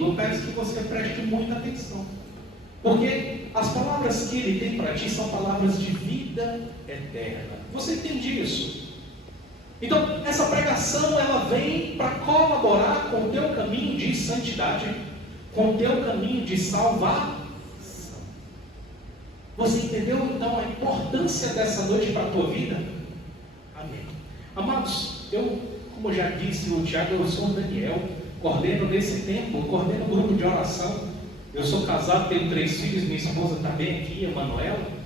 domingo, eu peço que você preste muita atenção. Porque as palavras que Ele tem para ti são palavras de vida eterna. Você entende isso? Então, essa pregação, ela vem para colaborar com o teu caminho de santidade, com o teu caminho de salvação. Você entendeu, então, a importância dessa noite para a tua vida? Amém. Amados, como já disse o Tiago, eu sou o Daniel, coordeno nesse tempo, coordeno um grupo de oração. Eu sou casado, tenho 3 filhos, minha esposa está bem aqui, a Manuela.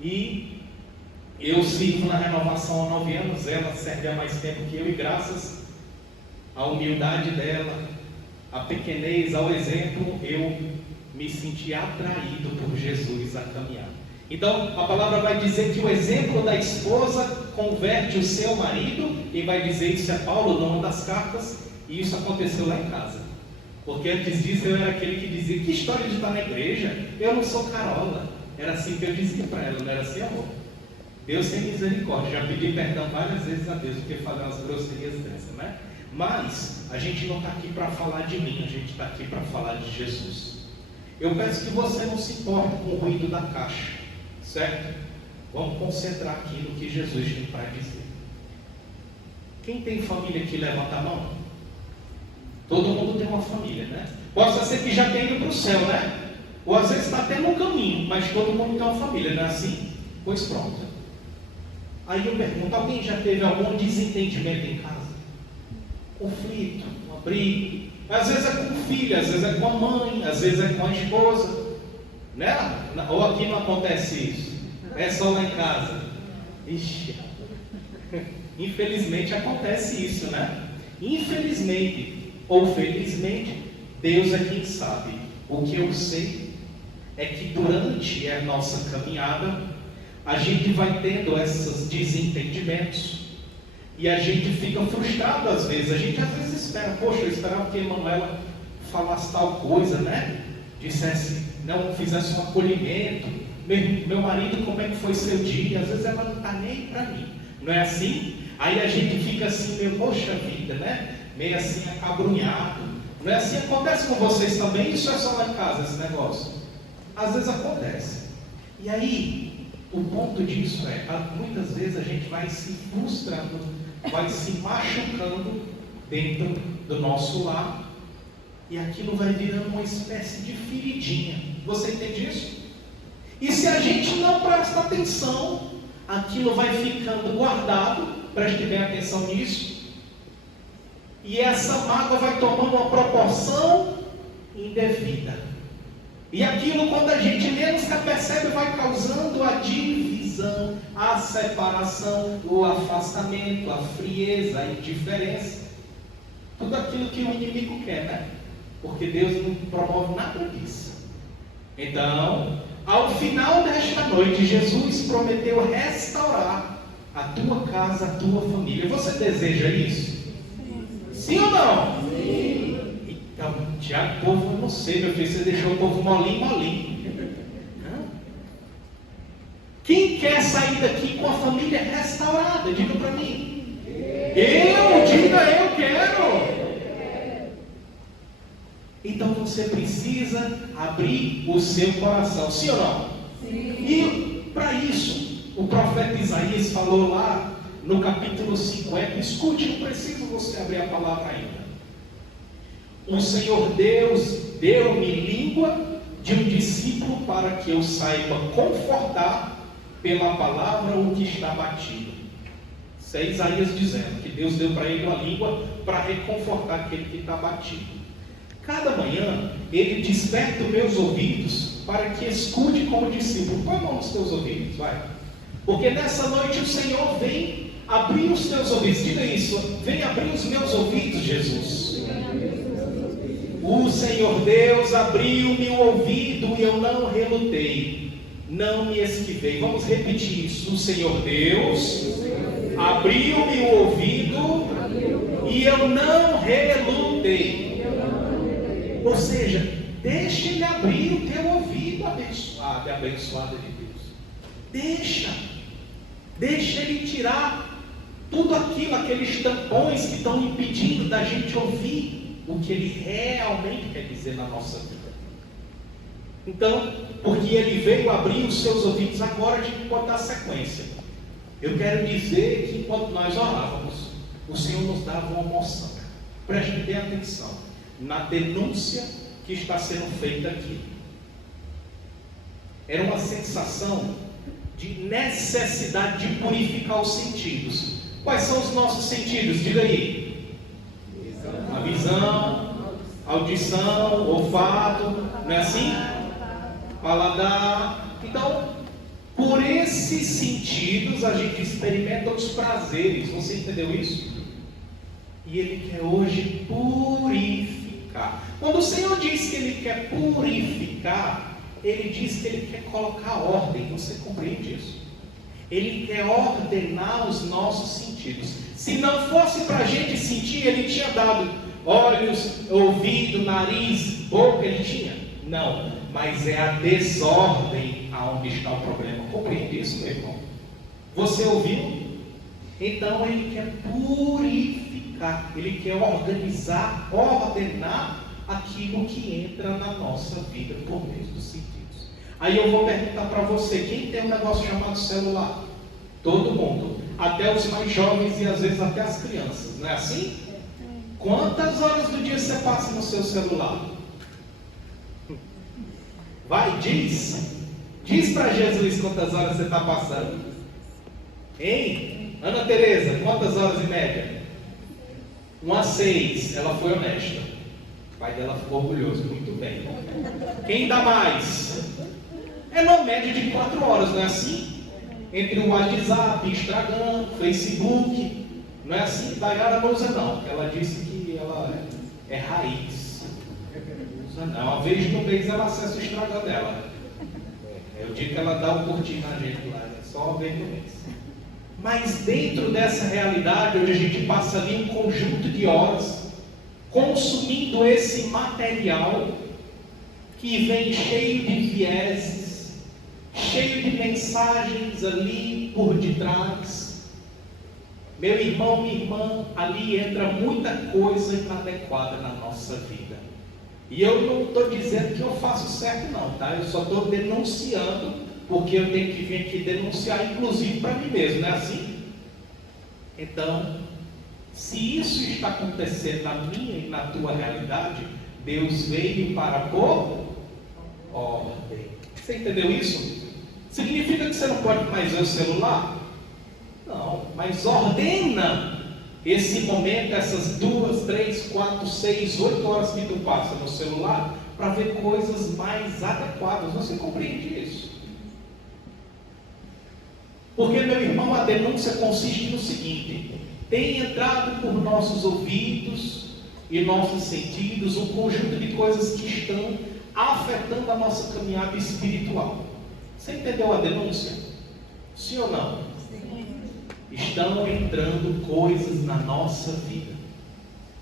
E eu sirvo na renovação há 9 anos, ela serve há mais tempo que eu, e graças à humildade dela, à pequenez, ao exemplo, eu me senti atraído por Jesus a caminhar. Então, a palavra vai dizer que o exemplo da esposa converte o seu marido, e vai dizer isso é Paulo, numa das cartas, e isso aconteceu lá em casa. Porque antes disso eu era aquele que dizia, que história de estar na igreja? Eu não sou carola. Era assim que eu dizia para ela, não era assim, amor? Deus tem misericórdia, já pedi perdão várias vezes a Deus, porque falei umas grosserias dessas, né? Mas, a gente não está aqui para falar de mim, a gente está aqui para falar de Jesus. Eu peço que você não se importe com o ruído da caixa, certo? Vamos concentrar aqui no que Jesus tem para dizer. Quem tem família aqui, levanta a mão. Todo mundo tem uma família, né? Pode ser que já tenha ido para o céu, né? Ou às vezes está até no caminho, mas todo mundo tem uma família, não é assim? Pois pronto. Aí eu pergunto, alguém já teve algum desentendimento em casa? Conflito, uma briga. Às vezes é com o filho, às vezes é com a mãe, às vezes é com a esposa, né? Ou aqui não acontece isso? É só lá em casa? Ixi. Infelizmente acontece isso, né? Infelizmente ou felizmente, Deus é quem sabe. O que eu sei é que durante a nossa caminhada, a gente vai tendo esses desentendimentos e a gente fica frustrado às vezes. A gente às vezes espera, poxa, eu esperava que a Manuela falasse tal coisa, né? Dissesse, não, fizesse um acolhimento. Meu marido, como é que foi seu dia? Às vezes ela não está nem para mim, não é assim? Aí a gente fica assim, meio, poxa vida, né? Meio assim acabrunhado. Não é assim? Acontece com vocês também? Isso é só lá em casa, esse negócio? Às vezes acontece. E aí, o ponto disso é, muitas vezes a gente vai se frustrando, vai se machucando dentro do nosso lar, e aquilo vai virando uma espécie de feridinha. Você entende isso? E se a gente não presta atenção, aquilo vai ficando guardado. Preste bem atenção nisso. E essa mágoa vai tomando uma proporção indevida. E aquilo, quando a gente menos percebe, vai causando a divisão, a separação, o afastamento, a frieza, a indiferença. Tudo aquilo que o inimigo quer, né? Porque Deus não promove nada disso. Então, ao final desta noite, Jesus prometeu restaurar a tua casa, a tua família. Você deseja isso? Sim ou não? Sim. Então, Tiago, o povo, eu não sei, meu filho, você deixou o povo molinho. Quem quer sair daqui com a família restaurada? Diga para mim. Eu quero. Então você precisa abrir o seu coração, sim ou não? Sim. E para isso, o profeta Isaías falou lá no capítulo 50, escute, não precisa você abrir a palavra ainda. O Senhor Deus deu-me língua de um discípulo para que eu saiba confortar pela palavra o que está batido. Isso é Isaías dizendo que Deus deu para ele uma língua para reconfortar aquele que está batido. Cada manhã ele desperta os meus ouvidos para que escute como discípulo. Põe a mão nos teus ouvidos, vai. Porque nessa noite o Senhor vem abrir os teus ouvidos. Diga isso, vem abrir os meus ouvidos, Jesus. O Senhor Deus abriu-me o ouvido e eu não relutei, não me esquivei. Vamos repetir isso. O Senhor Deus abriu-me o ouvido e eu não relutei. Ou seja, deixa Ele abrir o teu ouvido, abençoado de Deus. Deixa Ele tirar tudo aquilo, aqueles tampões que estão impedindo da gente ouvir. o que Ele realmente quer dizer na nossa vida. Então, porque Ele veio abrir os seus ouvidos, agora a gente pode dar sequência. Eu quero dizer que enquanto nós orávamos, o Senhor nos dava uma moção. Preste bem atenção na denúncia que está sendo feita aqui. Era uma sensação de necessidade de purificar os sentidos. Quais são os nossos sentidos? Diga aí. A visão, audição, olfato, não é assim? Paladar. Então, por esses sentidos a gente experimenta os prazeres. Você entendeu isso? E Ele quer hoje purificar. Quando o Senhor diz que Ele quer purificar, Ele diz que Ele quer colocar ordem. Você compreende isso? Ele quer ordenar os nossos sentidos. Se não fosse para a gente sentir, Ele tinha dado olhos, ouvido, nariz, boca, Ele tinha? Não, mas é a desordem aonde está o problema. Compreende isso, meu irmão? Você ouviu? Então Ele quer purificar, Ele quer organizar, ordenar aquilo que entra na nossa vida por meio dos sentidos. Aí eu vou perguntar para você, quem tem um negócio chamado celular? Todo mundo, até os mais jovens e às vezes até as crianças, não é assim? Quantas horas do dia você passa no seu celular? Vai, diz para Jesus quantas horas você está passando. Hein? Ana Tereza, quantas horas em média? 1 a 6, ela foi honesta. O pai dela ficou orgulhoso, muito bem. Quem dá mais? É uma média de 4 horas, não é assim? Entre o WhatsApp, Instagram, Facebook, não é assim? Dayara não usa não, ela disse que ela é raiz. Não usa não, uma vez no mês ela acessa o Instagram dela. Eu digo que ela dá um curtir na gente lá, é só uma vez no mês. Mas dentro dessa realidade, onde a gente passa ali um conjunto de horas, consumindo esse material, que vem cheio de vieses, cheio de mensagens ali por detrás. Meu irmão, minha irmã, ali entra muita coisa inadequada na nossa vida. E eu não estou dizendo que eu faço certo não, tá? Eu só estou denunciando, porque eu tenho que vir aqui denunciar, inclusive para mim mesmo, não é assim? Então, se isso está acontecendo na minha e na tua realidade, Deus veio para pôr ordem. Você entendeu isso? Significa que você não pode mais ver o celular? Não, mas ordena esse momento, essas 2, 3, 4, 6, 8 horas que tu passa no celular, para ver coisas mais adequadas. Você compreende isso? Porque, meu irmão, a denúncia consiste no seguinte: tem entrado por nossos ouvidos e nossos sentidos um conjunto de coisas que estão afetando a nossa caminhada espiritual. Você entendeu a denúncia? Sim ou não? Sim. Estão entrando coisas na nossa vida,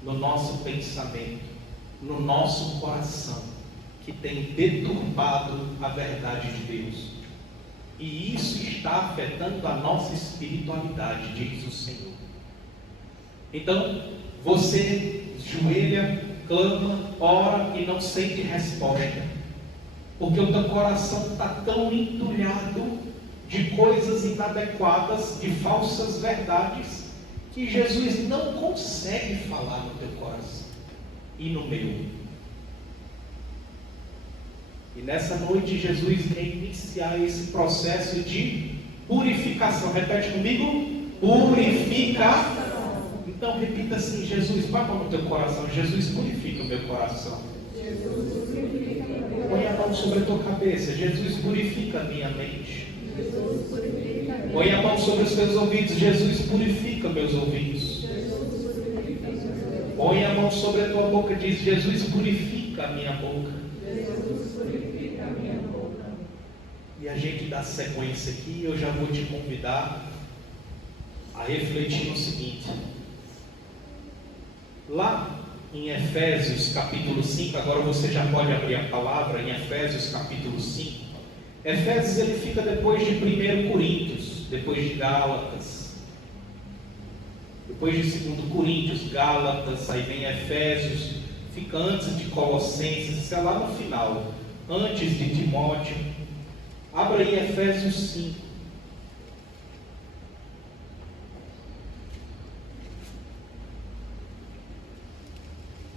no nosso pensamento, no nosso coração, que tem deturbado a verdade de Deus. E isso está afetando a nossa espiritualidade, diz o Senhor. Então, você joelha, clama, ora e não sente resposta, porque o teu coração está tão entulhado de coisas inadequadas, de falsas verdades, que Jesus não consegue falar no teu coração e no meu. E nessa noite Jesus quer iniciar esse processo de purificação. Repete comigo: purificação. Então repita assim: Jesus, vai para o teu coração. Jesus, purifica o meu coração. Põe a mão sobre a tua cabeça. Jesus, purifica a minha mente. Põe a mão sobre os teus ouvidos. Jesus, purifica meus ouvidos. Põe a mão sobre a tua boca. Diz: Jesus, purifica a minha boca. E a gente dá sequência aqui. Eu já vou te convidar a refletir no seguinte: lá em Efésios capítulo 5, agora você já pode abrir a palavra em Efésios capítulo 5. Efésios ele fica depois de 1 Coríntios, depois de Gálatas, depois de 2 Coríntios, Gálatas, aí vem Efésios. Fica antes de Colossenses, isso é lá no final, antes de Timóteo. Abra aí Efésios 5.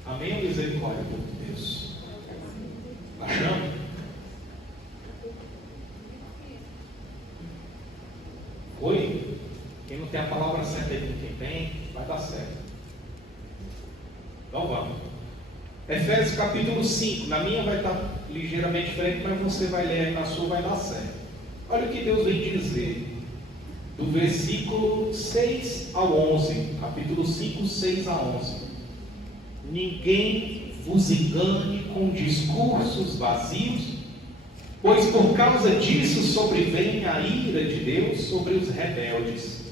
Amém, misericórdia, por Deus. Achando? Oi? Quem não tem a palavra certa aí com quem tem, vai dar certo. Então vamos. Efésios capítulo 5. Na minha vai estar ligeiramente diferente, mas você vai ler, na sua vai dar certo. Olha o que Deus vem dizer. Do versículo 6 ao 11. Capítulo 5, 6 a 11. Ninguém vos engane com discursos vazios, pois por causa disso sobrevém a ira de Deus sobre os rebeldes.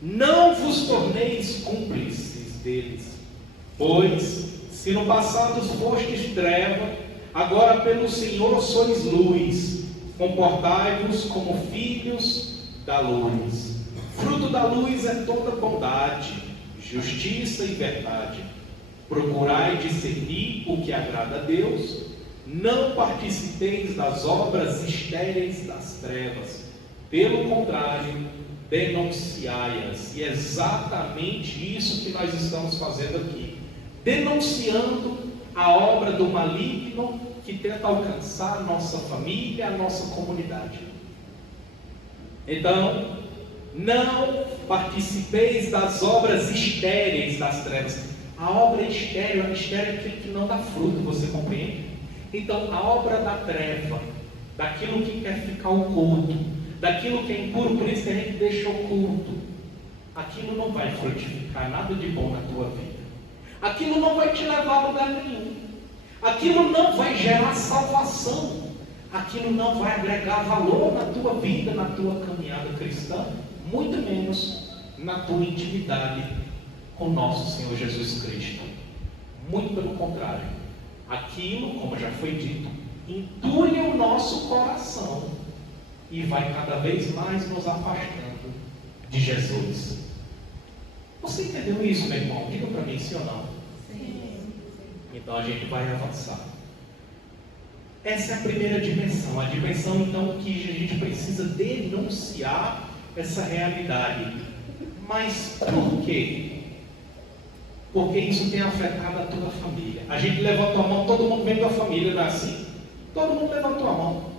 Não vos torneis cúmplices deles, pois se no passado fostes treva, agora pelo Senhor sois luz. Comportai-vos como filhos da luz. Fruto da luz é toda bondade, justiça e verdade. Procurai discernir o que agrada a Deus. Não participeis das obras estéreis das trevas. Pelo contrário, denunciai-as. E é exatamente isso que nós estamos fazendo aqui. Denunciando a obra do maligno que tenta alcançar a nossa família, a nossa comunidade. Então, não participeis das obras estéreis das trevas. A obra estéril é aquilo que não dá fruto, você compreende? Então, a obra da treva, daquilo que quer ficar oculto, daquilo que é impuro, por isso que a gente deixa oculto, aquilo não vai frutificar nada de bom na tua vida. Aquilo não vai te levar a lugar nenhum. Aquilo não vai gerar salvação. Aquilo não vai agregar valor na tua vida, na tua caminhada cristã, muito menos na tua intimidade com nosso Senhor Jesus Cristo. Muito pelo contrário. Aquilo, como já foi dito, entulha o nosso coração e vai cada vez mais nos afastando de Jesus. Você entendeu isso, meu irmão? Diga para mim, sim ou não? Sim. Então a gente vai avançar. Essa é a primeira dimensão. A dimensão, então, que a gente precisa denunciar essa realidade. Mas por quê? Porque isso tem afetado a tua família. A gente levantou a mão, todo mundo vem da família, não é assim? Todo mundo levantou a mão.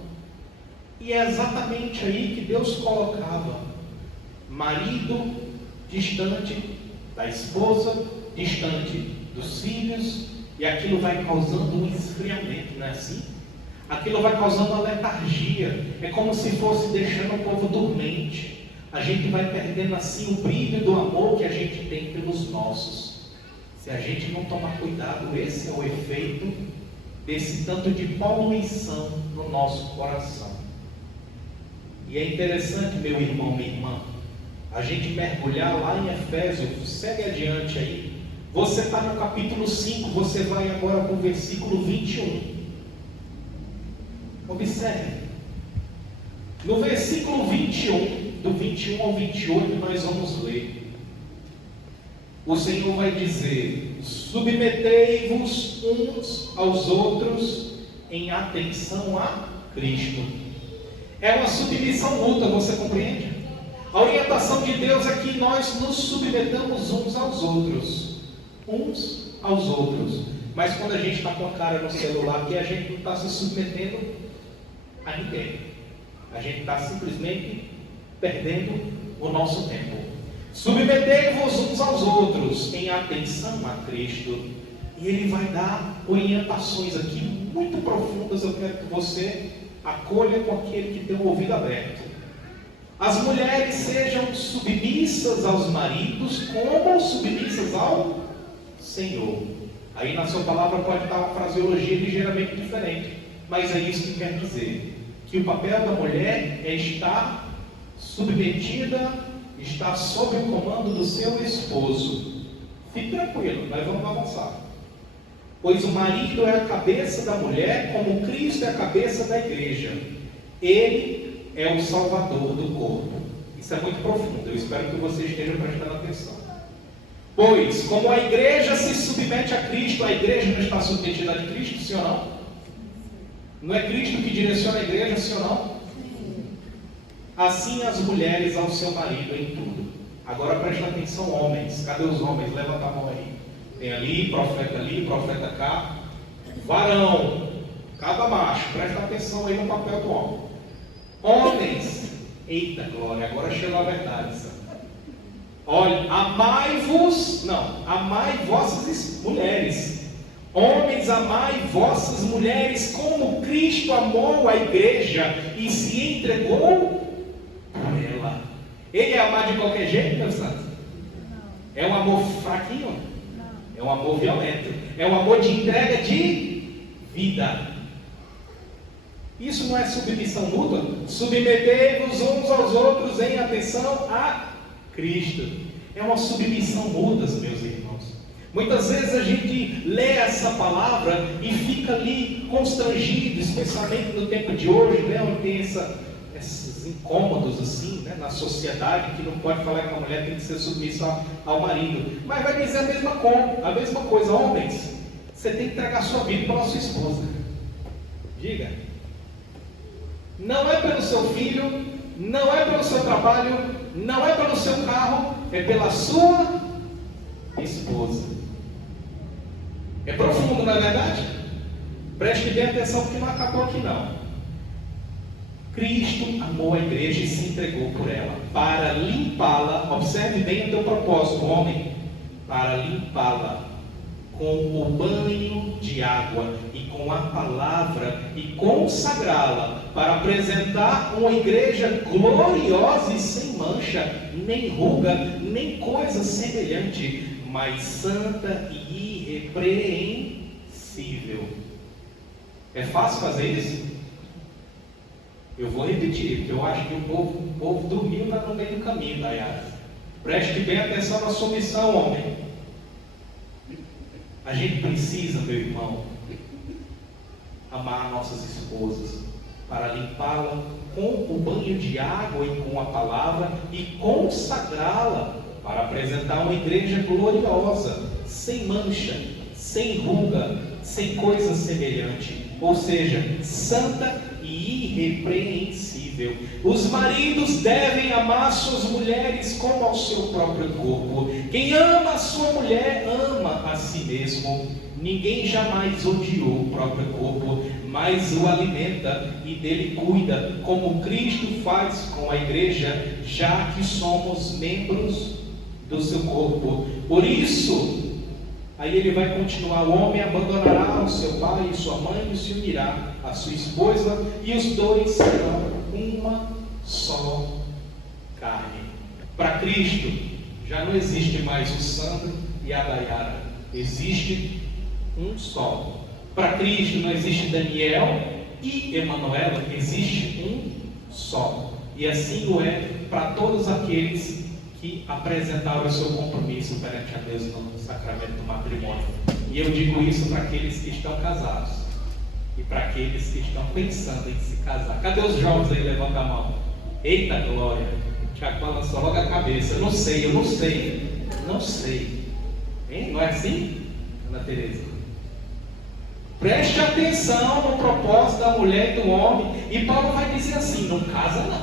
E é exatamente aí que Deus colocava marido distante da esposa, distante dos filhos, e aquilo vai causando um esfriamento, não é assim? Aquilo vai causando uma letargia. É como se fosse deixando o povo dormente. A gente vai perdendo assim o brilho do amor que a gente tem pelos nossos. Se a gente não tomar cuidado, esse é o efeito desse tanto de poluição no nosso coração. E é interessante, meu irmão, minha irmã, a gente mergulhar lá em Efésios. Segue adiante aí. Você está no capítulo 5, você vai agora para o versículo 21. Observe. No versículo 21, do 21 ao 28, nós vamos ler. O Senhor vai dizer: submetei-vos uns aos outros em atenção a Cristo. É uma submissão mútua, você compreende? A orientação de Deus é que nós nos submetamos uns aos outros. Uns aos outros. Mas quando a gente está com a cara no celular aqui, a gente não está se submetendo a ninguém. A gente está simplesmente perdendo o nosso tempo. Submetei-vos uns aos outros em atenção a Cristo. E Ele vai dar orientações aqui muito profundas. Eu quero que você acolha com aquele que tem o ouvido aberto. As mulheres sejam submissas aos maridos, como submissas ao Senhor. Aí na sua palavra pode estar uma fraseologia ligeiramente diferente, mas é isso que quer dizer. Que o papel da mulher é estar submetida, estar sob o comando do seu esposo. Fique tranquilo, nós vamos avançar. Pois o marido é a cabeça da mulher, como Cristo é a cabeça da igreja. Ele é o salvador do corpo. Isso é muito profundo, eu espero que você esteja prestando atenção. Pois, como a igreja se submete a Cristo, a igreja não está submetida a Cristo, sim ou não? Não é Cristo que direciona a igreja, sim ou não? Assim as mulheres ao seu marido em tudo. Agora presta atenção, homens. Cadê os homens? Levanta a mão aí. Tem ali, profeta cá. Varão, cada macho, presta atenção aí no papel do homem. Homens, eita glória, agora chegou a verdade, sabe? Olha, amai vossas mulheres. Homens, amai vossas mulheres como Cristo amou a igreja e se entregou por ela. Ele é amar de qualquer jeito, meu santo? É um amor fraquinho? É um amor violento. É um amor de entrega de vida. Isso não é submissão mútua? Submetei-vos uns aos outros em atenção a Cristo. É uma submissão mútua, meus irmãos. Muitas vezes a gente lê essa palavra e fica ali constrangido, especialmente no tempo de hoje, né, onde tem esses incômodos assim, né, na sociedade, que não pode falar que a mulher tem que ser submissa ao marido. Mas vai dizer a mesma coisa, homens. Você tem que entregar sua vida para a sua esposa. Diga. Não é pelo seu filho, não é pelo seu trabalho, não é pelo seu carro, é pela sua esposa. É profundo, não é verdade? Preste bem atenção, porque não acabou aqui não. Cristo amou a igreja e se entregou por ela, para limpá-la. Observe bem o teu propósito, homem. Para limpá-la com o banho de água e com a palavra, e consagrá-la para apresentar uma igreja gloriosa e sem mancha, nem ruga, nem coisa semelhante, mas santa e irrepreensível. É fácil fazer isso? Eu vou repetir, porque eu acho que o povo dormiu no meio do caminho, Dayara. Preste bem atenção na sua missão, homem. A gente precisa, meu irmão, amar nossas esposas, para limpá-la com o banho de água e com a palavra, e consagrá-la para apresentar uma igreja gloriosa, sem mancha, sem ruga, sem coisa semelhante, ou seja, santa e irrepreensível. Os maridos devem amar suas mulheres como ao seu próprio corpo. Quem ama a sua mulher, ama a si mesmo. Ninguém jamais odiou o próprio corpo, mas o alimenta e dele cuida, como Cristo faz com a igreja, já que somos membros do seu corpo. Por isso, aí ele vai continuar: o homem abandonará o seu pai e sua mãe e se unirá à sua esposa, e os dois serão uma só carne. Para Cristo já não existe mais o Sandro e a Dayara, existe um só. Para Cristo não existe Daniel e Emanuela, existe um só. E assim o é para todos aqueles que apresentaram o seu compromisso perante a Deus no sacramento do matrimônio. E eu digo isso para aqueles que estão casados e para aqueles que estão pensando em se casar. Cadê os jovens aí? Levanta a mão. Eita glória! Tiago balançou logo a cabeça. Eu não sei. Hein? Não é assim, Ana Tereza? Preste atenção no propósito da mulher e do homem. E Paulo vai dizer assim: não casa não.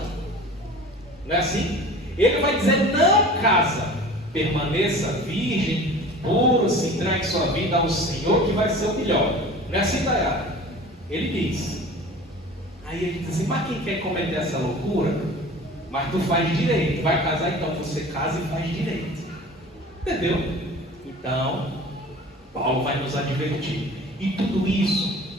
Não é assim? Ele vai dizer: não casa, permaneça virgem, puro, se entregue sua vida ao Senhor, que vai ser o melhor. Não é assim, Dayara? Ele diz. Aí ele diz assim: mas quem quer cometer essa loucura? Mas tu faz direito. Vai casar, então você casa e faz direito. Entendeu? Então, Paulo vai nos advertir. E tudo isso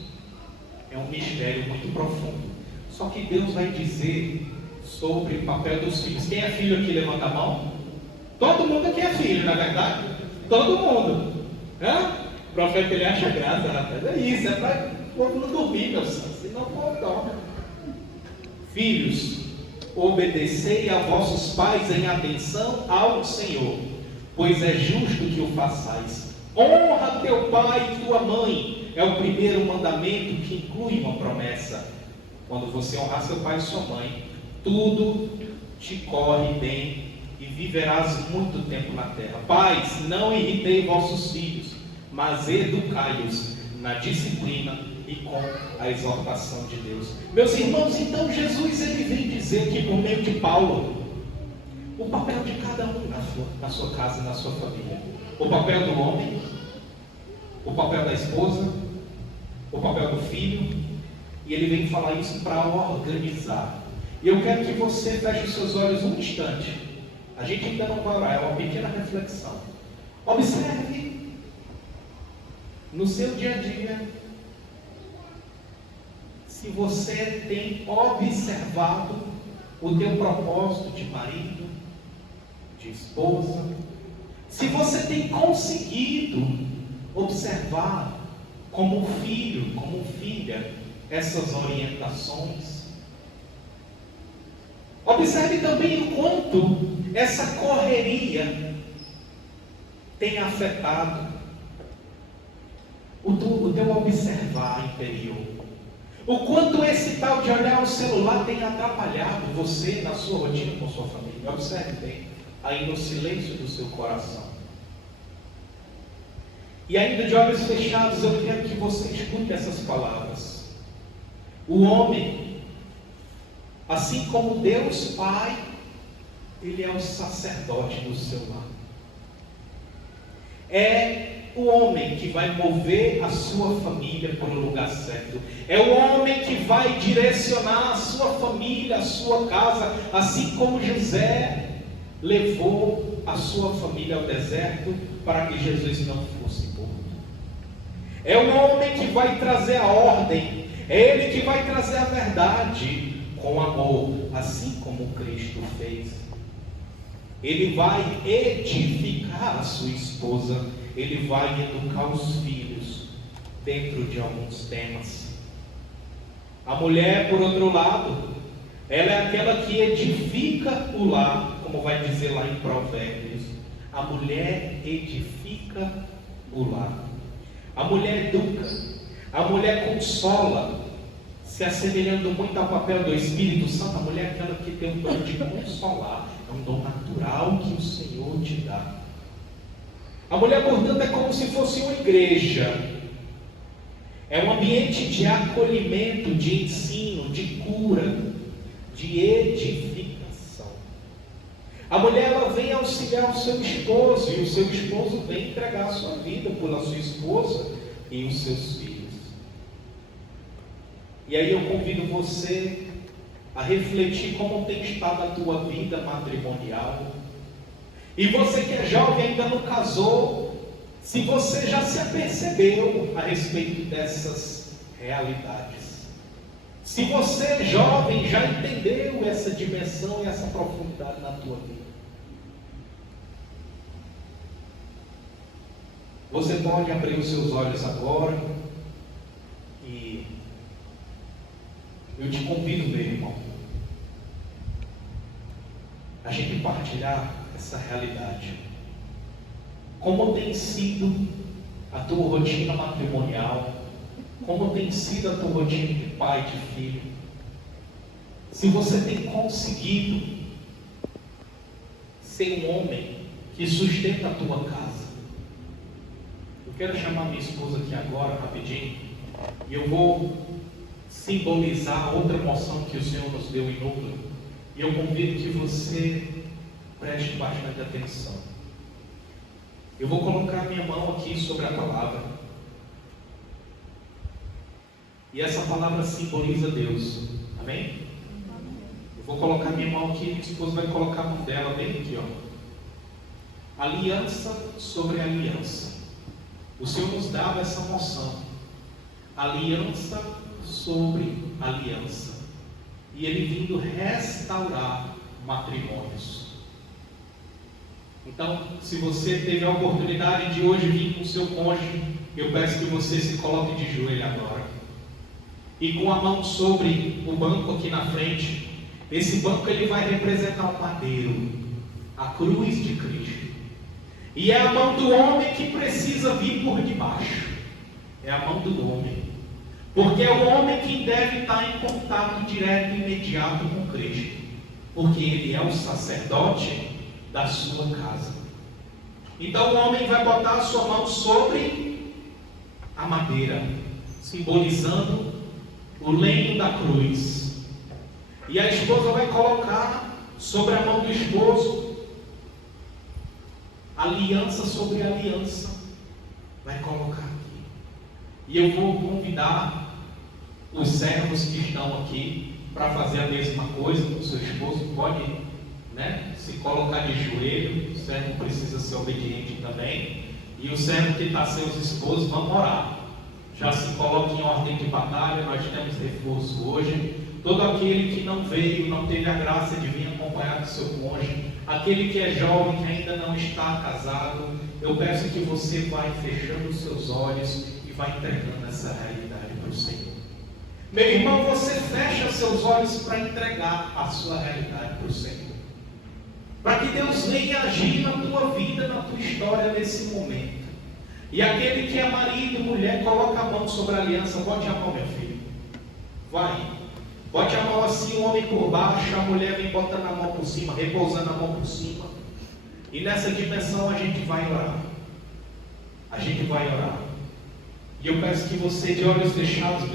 é um mistério muito profundo. Só que Deus vai dizer sobre o papel dos filhos. Quem é filho aqui? Levanta a mão. Todo mundo aqui é filho, não é verdade? Todo mundo. Hã? O profeta, ele acha graça, rapaz. É isso, é para o povo não dormir, meu santo. Senão o povo dorme. Filhos, obedecei a vossos pais em atenção ao Senhor, pois é justo que o façais. Honra teu pai e tua mãe. É o primeiro mandamento, que inclui uma promessa. Quando você honrar seu pai e sua mãe, tudo te corre bem e viverás muito tempo na terra. Pais, não irritei vossos filhos, mas educai-os na disciplina e com a exortação de Deus. Meus irmãos, então Jesus ele vem dizer que por meio de Paulo, o papel de cada um na sua casa e na sua família. O papel do homem, o papel da esposa, o papel do filho. E ele vem falar isso para organizar. E eu quero que você feche os seus olhos um instante. A gente ainda não vai orar, é uma pequena reflexão. Observe no seu dia a dia se você tem observado o teu propósito de marido, de esposa, se você tem conseguido observar como filho, como filha, essas orientações. Observe também o quanto essa correria tem afetado o teu observar interior. O quanto esse tal de olhar o celular tem atrapalhado você na sua rotina com sua família. Observe bem, aí no silêncio do seu coração. E ainda de olhos fechados, eu quero que você escute essas palavras. O homem, assim como Deus Pai, ele é o sacerdote do seu lar. É o homem que vai mover a sua família para o lugar certo. É o homem que vai direcionar a sua família, a sua casa, assim como José levou a sua família ao deserto para que Jesus não fosse morto. É o homem que vai trazer a ordem, é ele que vai trazer a verdade com amor, assim como Cristo fez. Ele vai edificar a sua esposa, ele vai educar os filhos dentro de alguns temas. A mulher, por outro lado, ela é aquela que edifica o lar, como vai dizer lá em Provérbios. A mulher edifica o lar. A mulher educa, a mulher consola, se assemelhando muito ao papel do Espírito Santo. A mulher é aquela que tem um dom de consolar, é um dom natural que o Senhor te dá. A mulher, portanto, é como se fosse uma igreja, é um ambiente de acolhimento, de ensino, de cura, de edificação. A mulher, ela vem auxiliar o seu esposo, e o seu esposo vem entregar a sua vida pela sua esposa e os seus filhos. E aí eu convido você a refletir como tem estado a tua vida matrimonial. E você que é jovem ainda não casou, se você já se apercebeu a respeito dessas realidades. Se você jovem já entendeu essa dimensão e essa profundidade na tua vida. Você pode abrir os seus olhos agora e eu te convido, meu irmão, a gente partilhar essa realidade. Como tem sido a tua rotina matrimonial? Como tem sido a tua rotina de pai e de filho? Se você tem conseguido ser um homem que sustenta a tua casa. Eu quero chamar minha esposa aqui agora, rapidinho, e eu vou simbolizar outra emoção que o Senhor nos deu em núcleo. E eu convido que você preste bastante atenção. Eu vou colocar minha mão aqui sobre a palavra. E essa palavra simboliza Deus. Amém? Eu vou colocar minha mão aqui, minha esposa vai colocar a mão dela bem aqui, ó. Aliança sobre aliança. O Senhor nos dava essa moção. Aliança sobre aliança. E Ele vindo restaurar matrimônios. Então, se você teve a oportunidade de hoje vir com o seu cônjuge, eu peço que você se coloque de joelho agora. E com a mão sobre o banco aqui na frente, esse banco ele vai representar o madeiro, a cruz de Cristo. E é a mão do homem que precisa vir por debaixo. É a mão do homem. Porque é o homem que deve estar em contato direto e imediato com Cristo. Porque ele é o sacerdote da sua casa. Então o homem vai botar a sua mão sobre a madeira, simbolizando o lenho da cruz. E a esposa vai colocar sobre a mão do esposo aliança sobre aliança. Vai colocar aqui. E eu vou convidar os servos que estão aqui para fazer a mesma coisa com o seu esposo. Pode, se colocar de joelho. O servo precisa ser obediente também. E o servo que está seus esposos, vamos orar. Já se coloque em ordem de batalha. Nós temos reforço hoje. Todo aquele que não veio, não teve a graça de vir acompanhar do seu cônjuge, aquele que é jovem, que ainda não está casado, eu peço que você vai fechando os seus olhos e vai entregando essa realidade para o Senhor. Meu irmão, você fecha seus olhos para entregar a sua realidade para o Senhor, para que Deus venha agir na tua vida, na tua história nesse momento. E aquele que é marido, mulher, coloca a mão sobre a aliança. Bote a mão, meu filho. Vai. Bote a mão assim, o homem por baixo, a mulher vem botando a mão por cima, repousando a mão por cima. E nessa dimensão a gente vai orar. A gente vai orar. E eu peço que você, de olhos fechados,